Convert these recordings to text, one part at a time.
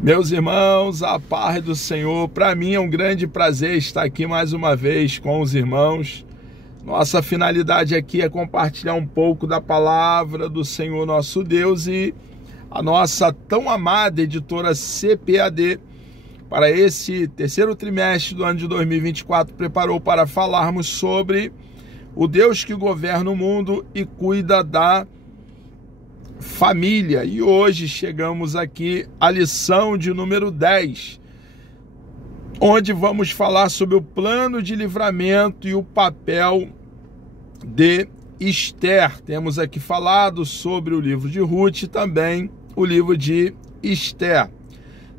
Meus irmãos, a paz do Senhor, para mim é um grande prazer estar aqui mais uma vez com os irmãos. Nossa finalidade aqui é compartilhar um pouco da palavra do Senhor nosso Deus e a nossa tão amada editora CPAD, para esse terceiro trimestre do ano de 2024, preparou para falarmos sobre o Deus que governa o mundo e cuida da família. E hoje chegamos aqui à lição de número 10, onde vamos falar sobre o plano de livramento e o papel de Esther. Temos aqui falado sobre o livro de Ruth e também o livro de Esther.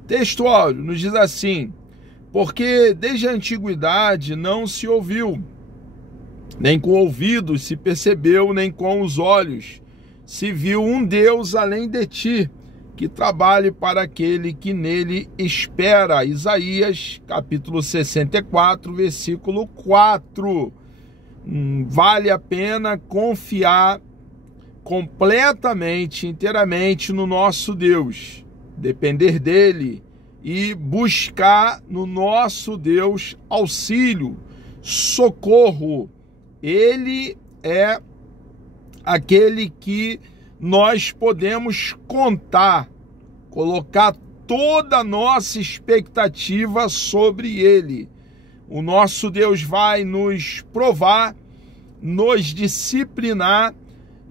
Texto áureo nos diz assim: porque desde a antiguidade não se ouviu, nem com ouvidos se percebeu, nem com os olhos se viu um Deus além de ti, que trabalhe para aquele que nele espera. Isaías, capítulo 64, versículo 4. Vale a pena confiar completamente, inteiramente no nosso Deus, depender dele e buscar no nosso Deus auxílio, socorro. Ele é aquele que nós podemos contar, colocar toda a nossa expectativa sobre ele. O nosso Deus vai nos provar, nos disciplinar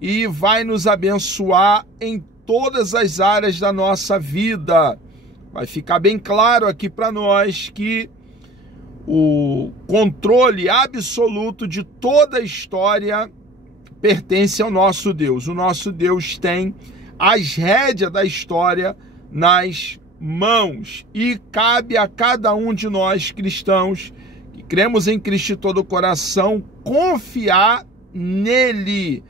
e vai nos abençoar em todas as áreas da nossa vida. Vai ficar bem claro aqui para nós que o controle absoluto de toda a história pertence ao nosso Deus. O nosso Deus tem as rédeas da história nas mãos e cabe a cada um de nós cristãos que cremos em Cristo de todo o coração confiar nele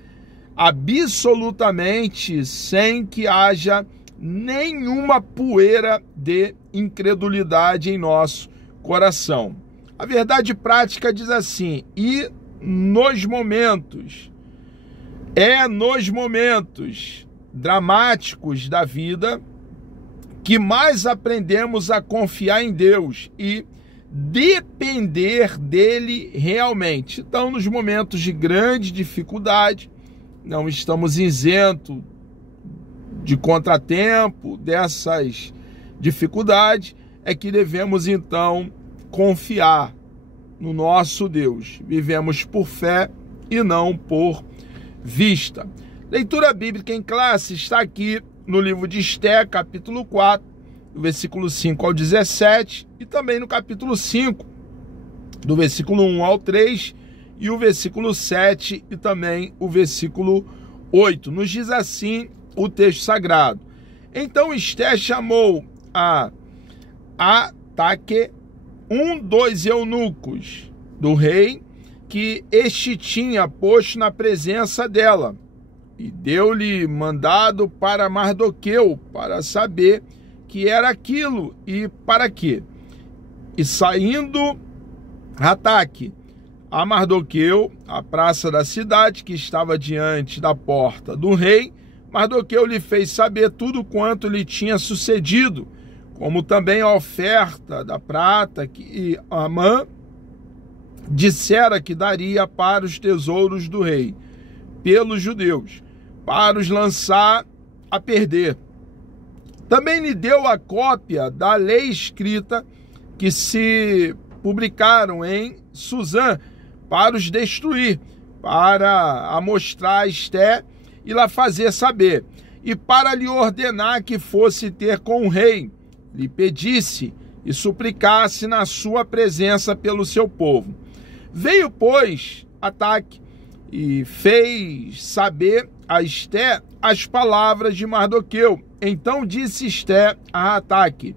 absolutamente, sem que haja nenhuma poeira de incredulidade em nosso coração. A verdade prática diz assim: e nos momentos dramáticos da vida que mais aprendemos a confiar em Deus e depender dele realmente. Então, nos momentos de grande dificuldade, não estamos isentos de contratempo dessas dificuldades, é que devemos então confiar no nosso Deus. Vivemos por fé e não por vista. Leitura bíblica em classe está aqui no livro de Esther, capítulo 4, do versículo 5 ao 17, e também no capítulo 5, do versículo 1 ao 3, e o versículo 7 e também o versículo 8. Nos diz assim o texto sagrado: então Esther chamou a Ataque, dos eunucos do rei, que este tinha posto na presença dela, e deu-lhe mandado para Mardoqueu, para saber que era aquilo e para quê. E saindo Ataque a Mardoqueu, a praça da cidade, que estava diante da porta do rei, Mardoqueu lhe fez saber tudo quanto lhe tinha sucedido, como também a oferta da prata que Amã dissera que daria para os tesouros do rei, pelos judeus, para os lançar a perder. Também lhe deu a cópia da lei escrita que se publicaram em Suzã, para os destruir, para a mostrar a Esther e lá fazer saber, e para lhe ordenar que fosse ter com o rei, lhe pedisse e suplicasse na sua presença pelo seu povo. Veio, pois, Ataque e fez saber a Esther as palavras de Mardoqueu. Então disse Esther a Ataque,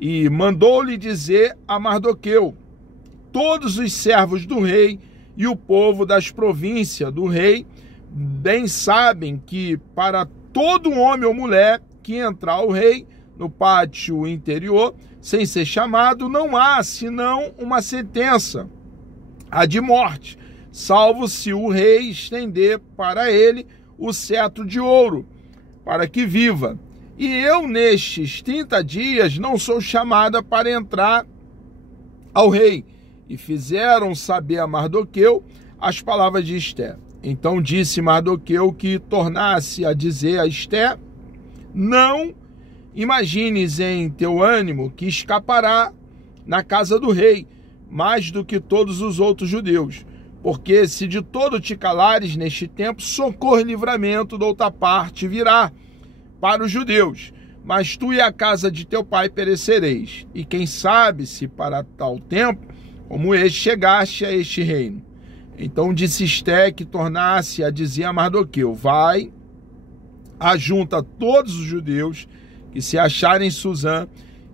e mandou-lhe dizer a Mardoqueu: todos os servos do rei e o povo das províncias do rei bem sabem que para todo homem ou mulher que entrar ao rei no pátio interior, sem ser chamado, não há senão uma sentença, a de morte, salvo se o rei estender para ele o cetro de ouro, para que viva. E eu, nestes 30 dias, não sou chamada para entrar ao rei. E fizeram saber a Mardoqueu as palavras de Esté. Então disse Mardoqueu que tornasse a dizer a Esté: não imagines em teu ânimo que escapará na casa do rei, mais do que todos os outros judeus. Porque se de todo te calares neste tempo, socorro e livramento da outra parte virá para os judeus. Mas tu e a casa de teu pai perecereis. E quem sabe se para tal tempo, como este, chegaste a este reino. Então disse Esté que tornasse a dizer a Mardoqueu: vai, ajunta todos os judeus que se acharem em Susã,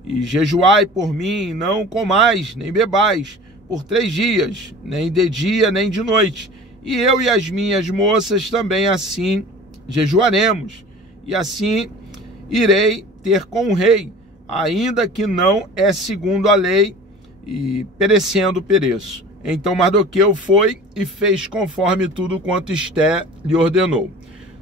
e jejuai por mim, não comais, nem bebais, por 3 dias, nem de dia, nem de noite. E eu e as minhas moças também assim jejuaremos, e assim irei ter com o rei, ainda que não é segundo a lei, e perecendo pereço. Então Mardoqueu foi e fez conforme tudo quanto Esté lhe ordenou.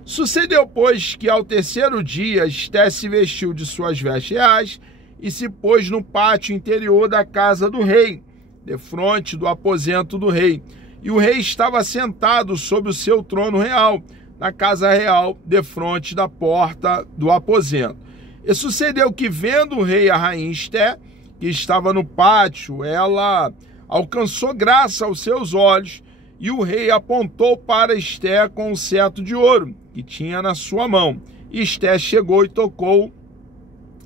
Sucedeu, pois, que ao 3º dia Esté se vestiu de suas vestes reais e se pôs no pátio interior da casa do rei, defronte do aposento do rei. E o rei estava sentado sobre o seu trono real, na casa real, defronte da porta do aposento. E sucedeu que, vendo o rei a rainha Esté, que estava no pátio, ela alcançou graça aos seus olhos, e o rei apontou para Esté com um cetro de ouro que tinha na sua mão. E Esté chegou e tocou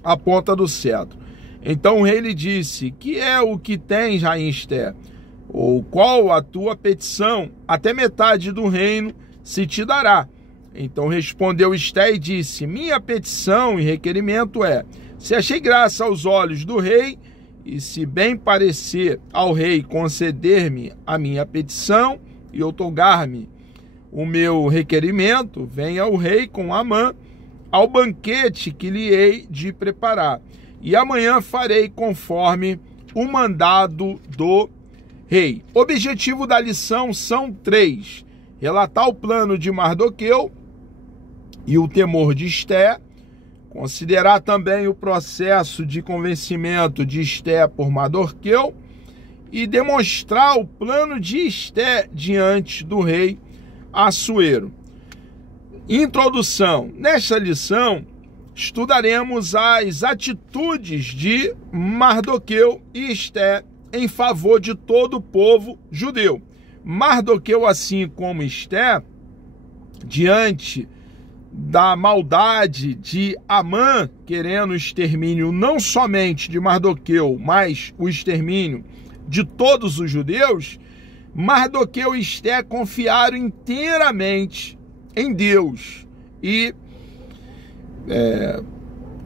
a ponta do cetro. Então o rei lhe disse: que é o que tens, rainha Esté? Ou qual a tua petição? Até metade do reino se te dará. Então respondeu Esté e disse: minha petição e requerimento é: se achei graça aos olhos do rei, e se bem parecer ao rei conceder-me a minha petição e outorgar-me o meu requerimento, venha o rei com Amã ao banquete que lhe hei de preparar. E amanhã farei conforme o mandado do rei. O objetivo da lição são 3. Relatar o plano de Mardoqueu e o temor de Esté, considerar também o processo de convencimento de Esté por Mardoqueu e demonstrar o plano de Esté diante do rei Assuero. Introdução. Nesta lição, estudaremos as atitudes de Mardoqueu e Esté em favor de todo o povo judeu. Mardoqueu, assim como Esté, diante da maldade de Amã, querendo o extermínio não somente de Mardoqueu, mas o extermínio de todos os judeus, Mardoqueu e Esté confiaram inteiramente em Deus e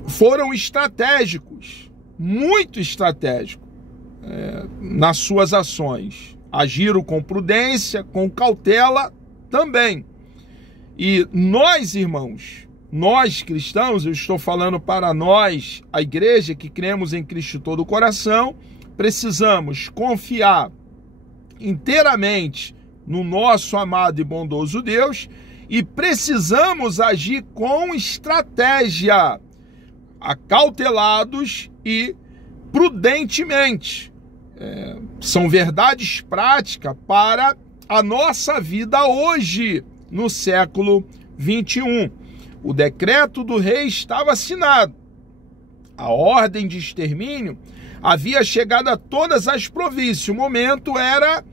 foram estratégicos, muito estratégicos nas suas ações. Agiram com prudência, com cautela também. E nós, irmãos, nós cristãos, eu estou falando para nós, a igreja que cremos em Cristo de todo o coração, precisamos confiar inteiramente no nosso amado e bondoso Deus e precisamos agir com estratégia, acautelados e prudentemente. São verdades práticas para a nossa vida hoje, no século 21. O decreto do rei estava assinado. A ordem de extermínio havia chegado a todas as províncias. O momento era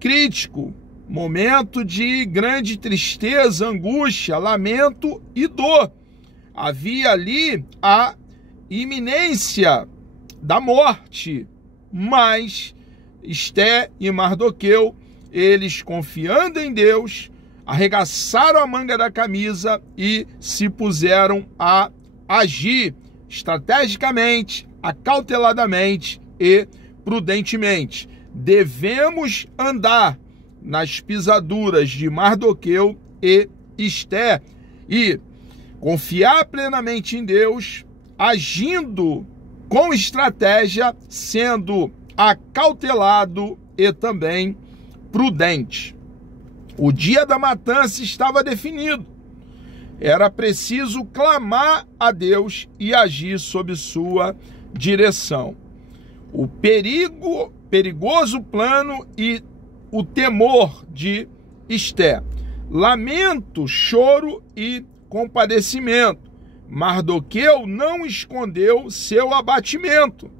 crítico, momento de grande tristeza, angústia, lamento e dor. Havia ali a iminência da morte, mas Esté e Mardoqueu, eles confiando em Deus, arregaçaram a manga da camisa e se puseram a agir estrategicamente, acauteladamente e prudentemente. Devemos andar nas pisaduras de Mardoqueu e Esté e confiar plenamente em Deus, agindo com estratégia, sendo acautelado e também prudente. O dia da matança estava definido. era preciso clamar a Deus e agir sob sua direção. O perigoso plano e o temor de Esté. Lamento, choro e compadecimento. Mardoqueu não escondeu seu abatimento.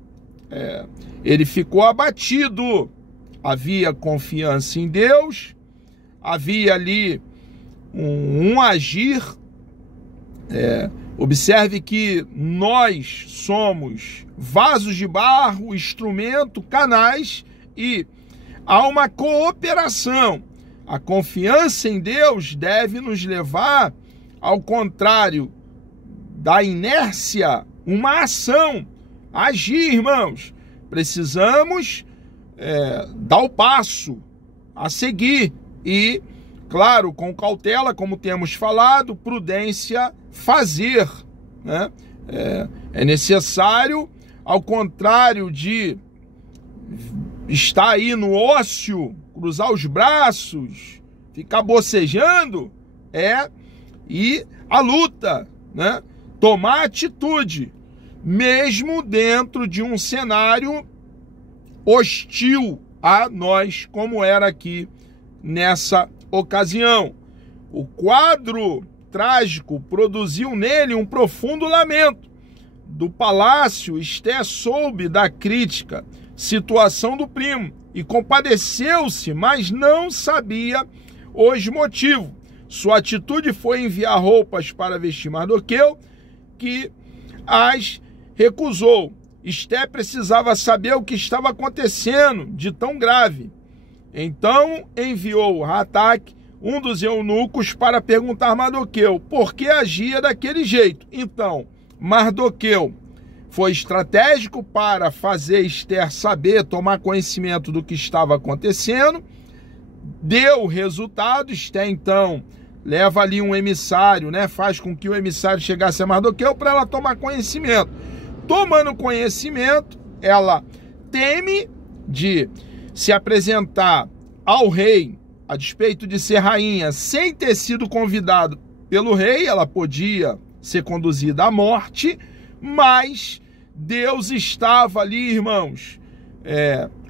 Ele ficou abatido. Havia confiança em Deus, havia ali um agir. Observe que nós somos vasos de barro, instrumento, canais, e há uma cooperação. A confiança em Deus deve nos levar, ao contrário da inércia, uma ação. Agir, irmãos. Precisamos dar o passo a seguir e, claro, com cautela, como temos falado, prudência, fazer, né? É necessário, ao contrário de estar aí no ócio, cruzar os braços, ficar bocejando, ir à luta, né? Tomar atitude, mesmo dentro de um cenário hostil a nós, como era aqui nessa ocasião. O quadro trágico produziu nele um profundo lamento. Do palácio, Esté soube da crítica situação do primo e compadeceu-se, mas não sabia os motivos. Sua atitude foi enviar roupas para vestir Mardoqueu, que as recusou. Esté precisava saber o que estava acontecendo de tão grave. Então enviou Rataque, um dos eunucos, para perguntar a Mardoqueu por que agia daquele jeito. Então, Mardoqueu foi estratégico para fazer Esther saber, tomar conhecimento do que estava acontecendo. Deu resultado. Esther, então, leva ali um emissário, né? Faz com que o emissário chegasse a Mardoqueu para ela tomar conhecimento. Tomando conhecimento, ela teme de se apresentar ao rei, a despeito de ser rainha, sem ter sido convidado pelo rei. Ela podia ser conduzida à morte, mas Deus estava ali, irmãos,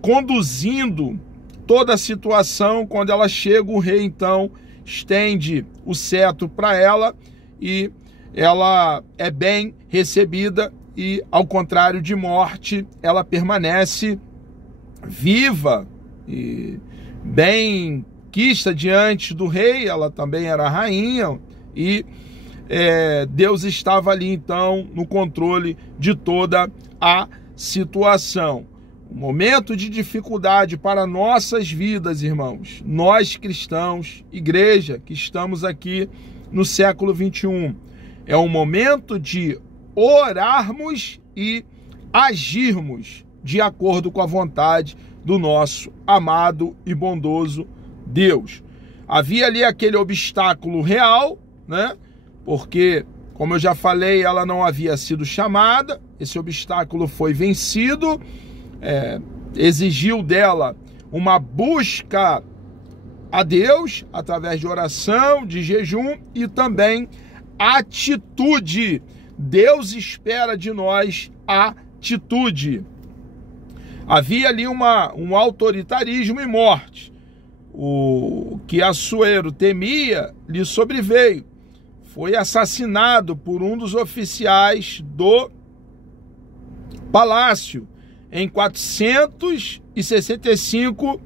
conduzindo toda a situação. Quando ela chega, o rei então estende o cetro para ela e ela é bem recebida. E, ao contrário de morte, ela permanece viva e bem quista diante do rei. Ela também era rainha e Deus estava ali, então, no controle de toda a situação. Um momento de dificuldade para nossas vidas, irmãos. Nós cristãos, igreja, que estamos aqui no século 21. É um momento de orarmos e agirmos de acordo com a vontade do nosso amado e bondoso Deus. Havia ali aquele obstáculo real, né? Porque, como eu já falei, ela não havia sido chamada. Esse obstáculo foi vencido, exigiu dela uma busca a Deus através de oração, de jejum e também atitude. Deus espera de nós atitude. Havia ali um autoritarismo e morte. O que Assuero temia lhe sobreveio. Foi assassinado por um dos oficiais do palácio em 465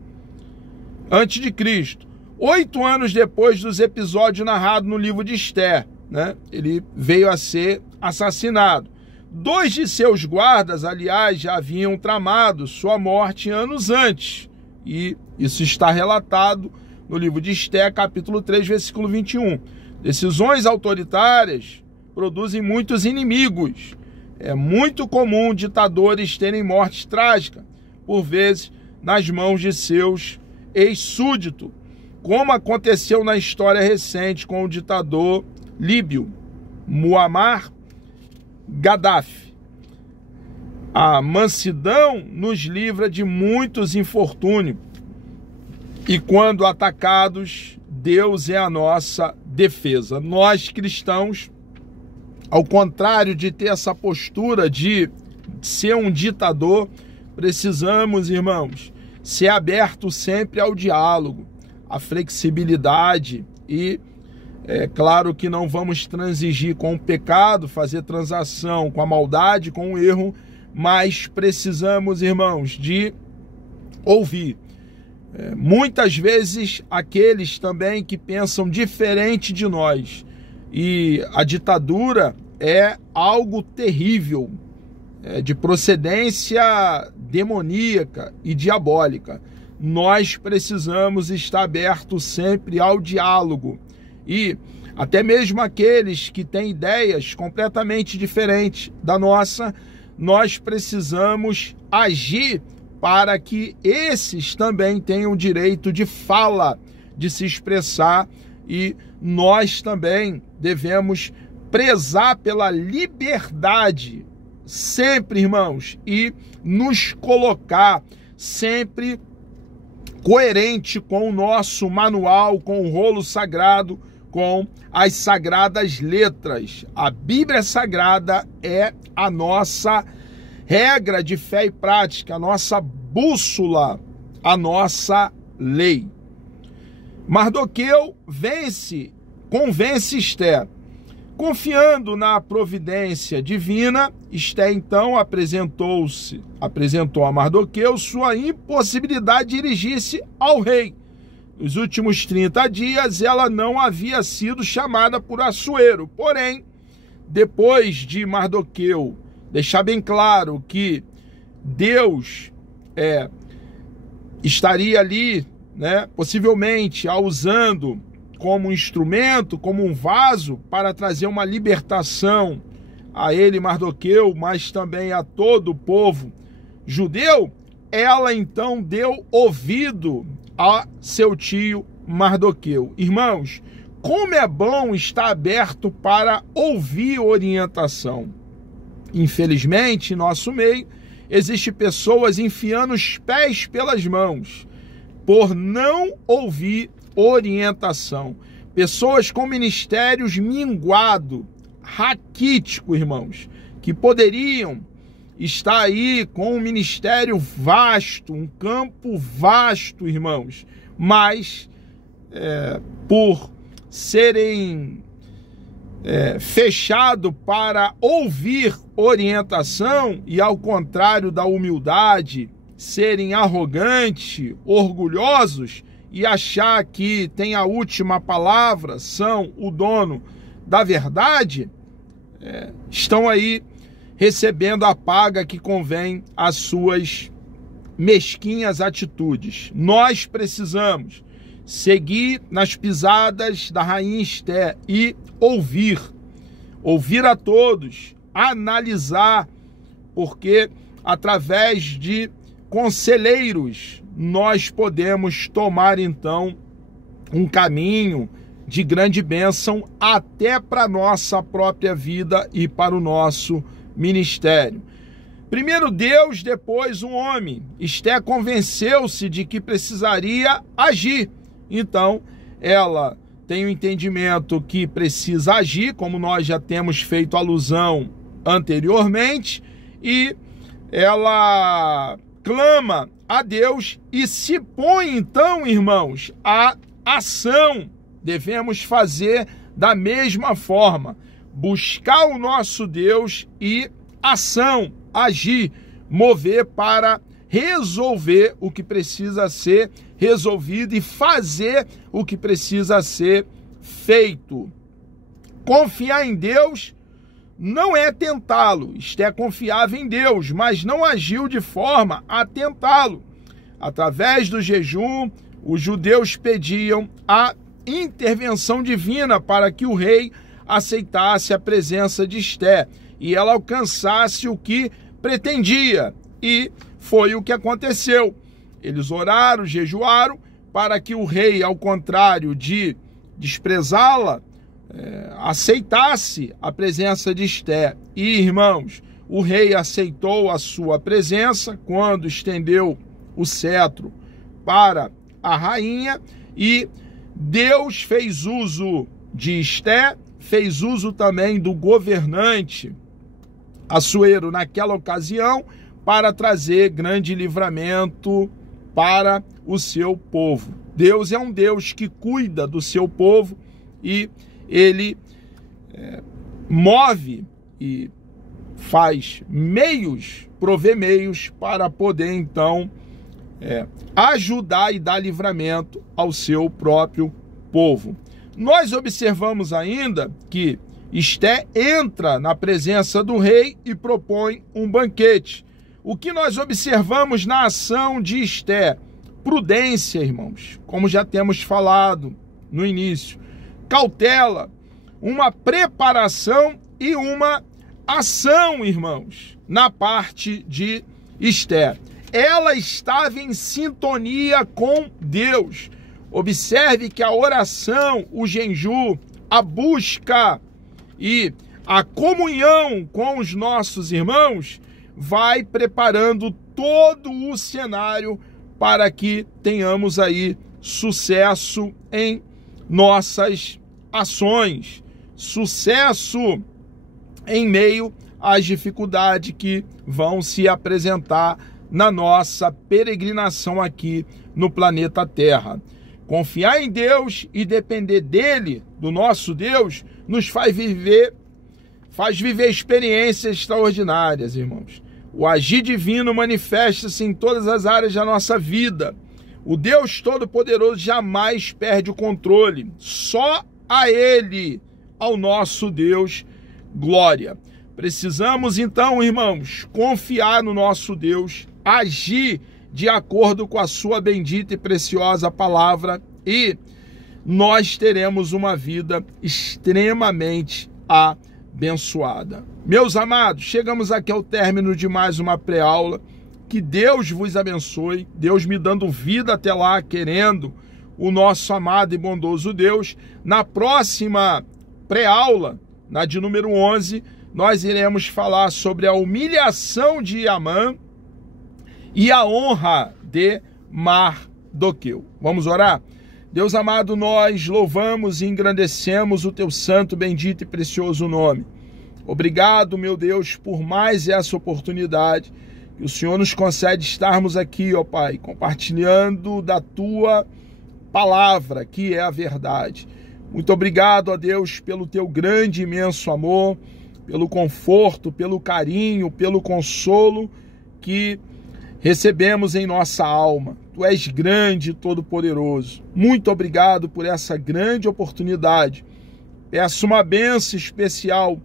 a.C., 8 anos depois dos episódios narrados no livro de Esther, né? Ele veio a ser assassinado. 2 de seus guardas, aliás, já haviam tramado sua morte anos antes. E isso está relatado no livro de Esther, capítulo 3, versículo 21. Decisões autoritárias produzem muitos inimigos. É muito comum ditadores terem mortes trágicas, por vezes nas mãos de seus ex-súditos, como aconteceu na história recente com o ditador líbio Muammar Gaddafi. A mansidão nos livra de muitos infortúnios e, quando atacados, Deus é a nossa defesa. Nós, cristãos, ao contrário de ter essa postura de ser um ditador, precisamos, irmãos, ser abertos sempre ao diálogo, à flexibilidade e, claro que não vamos transigir com o pecado, fazer transação com a maldade, com o erro, mas precisamos, irmãos, de ouvir. Muitas vezes aqueles também que pensam diferente de nós, e a ditadura é algo terrível, de procedência demoníaca e diabólica. Nós precisamos estar abertos sempre ao diálogo, e até mesmo aqueles que têm ideias completamente diferentes da nossa, nós precisamos agir para que esses também tenham direito de fala, de se expressar, e nós também devemos prezar pela liberdade, sempre, irmãos, e nos colocar sempre coerente com o nosso manual, com o rolo sagrado, com as sagradas letras. A Bíblia Sagrada é a nossa regra de fé e prática, a nossa bússola, a nossa lei. Mardoqueu convence Esté. Confiando na providência divina, Esté então apresentou a Mardoqueu sua impossibilidade de dirigir-se ao rei. Nos últimos 30 dias ela não havia sido chamada por Assuero. Porém, depois de Mardoqueu deixar bem claro que Deus estaria ali, possivelmente a usando como instrumento, como um vaso para trazer uma libertação a ele, Mardoqueu, mas também a todo o povo judeu, ela então deu ouvido a seu tio Mardoqueu. Irmãos, como é bom estar aberto para ouvir orientação. Infelizmente, em nosso meio, existem pessoas enfiando os pés pelas mãos por não ouvir orientação. Pessoas com ministérios minguado, raquítico, irmãos, que poderiam estar aí com um ministério vasto, um campo vasto, irmãos, mas por serem fechado para ouvir orientação e, ao contrário da humildade, serem arrogantes, orgulhosos e achar que tem a última palavra, são o dono da verdade, estão aí recebendo a paga que convém às suas mesquinhas atitudes. Nós precisamos seguir nas pisadas da rainha Esté e ouvir a todos, analisar, porque através de conselheiros nós podemos tomar então um caminho de grande bênção até para a nossa própria vida e para o nosso ministério. Primeiro Deus, depois um homem. Esté convenceu-se de que precisaria agir. Então, ela tem o entendimento que precisa agir, como nós já temos feito alusão anteriormente, e ela clama a Deus e se põe então, irmãos, à ação. Devemos fazer da mesma forma, buscar o nosso Deus e ação, agir, mover para resolver o que precisa ser resolvido e fazer o que precisa ser feito. Confiar em Deus não é tentá-lo. Esté confiava em Deus, mas não agiu de forma a tentá-lo. Através do jejum, os judeus pediam a intervenção divina para que o rei aceitasse a presença de Esté e ela alcançasse o que pretendia. E foi o que aconteceu. Eles oraram, jejuaram, para que o rei, ao contrário de desprezá-la, aceitasse a presença de Esté. E, irmãos, o rei aceitou a sua presença quando estendeu o cetro para a rainha, e Deus fez uso de Esté, fez uso também do governante Assuero naquela ocasião para trazer grande livramento para o seu povo. Deus é um Deus que cuida do seu povo e ele move e faz meios, provê meios para poder então ajudar e dar livramento ao seu próprio povo. Nós observamos ainda que Esté entra na presença do rei e propõe um banquete. O que nós observamos na ação de Esté? Prudência, irmãos, como já temos falado no início. Cautela, uma preparação e uma ação, irmãos, na parte de Esté. Ela estava em sintonia com Deus. Observe que a oração, o jejum, a busca e a comunhão com os nossos irmãos vai preparando todo o cenário para que tenhamos aí sucesso em nossas ações, sucesso em meio às dificuldades que vão se apresentar na nossa peregrinação aqui no planeta Terra. Confiar em Deus e depender dele, do nosso Deus, nos faz viver experiências extraordinárias, irmãos. O agir divino manifesta-se em todas as áreas da nossa vida. O Deus Todo-Poderoso jamais perde o controle. Só a Ele, ao nosso Deus, glória. Precisamos então, irmãos, confiar no nosso Deus, agir de acordo com a sua bendita e preciosa palavra e nós teremos uma vida extremamente abençoada. Meus amados, chegamos aqui ao término de mais uma pré-aula. Que Deus vos abençoe, Deus me dando vida até lá, querendo o nosso amado e bondoso Deus. Na próxima pré-aula, na de número 11, nós iremos falar sobre a humilhação de Amã e a honra de Mardoqueu. Vamos orar? Deus amado, nós louvamos e engrandecemos o teu santo, bendito e precioso nome. Obrigado, meu Deus, por mais essa oportunidade que o Senhor nos concede estarmos aqui, ó Pai, compartilhando da tua palavra, que é a verdade. Muito obrigado, ó Deus, pelo teu grande e imenso amor, pelo conforto, pelo carinho, pelo consolo que recebemos em nossa alma. Tu és grande e todo-poderoso. Muito obrigado por essa grande oportunidade. Peço uma bênção especial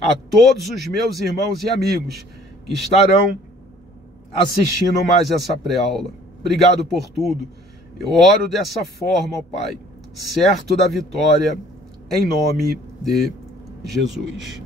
a todos os meus irmãos e amigos que estarão assistindo mais essa pré-aula. Obrigado por tudo. Eu oro dessa forma, ó Pai, certo da vitória, em nome de Jesus.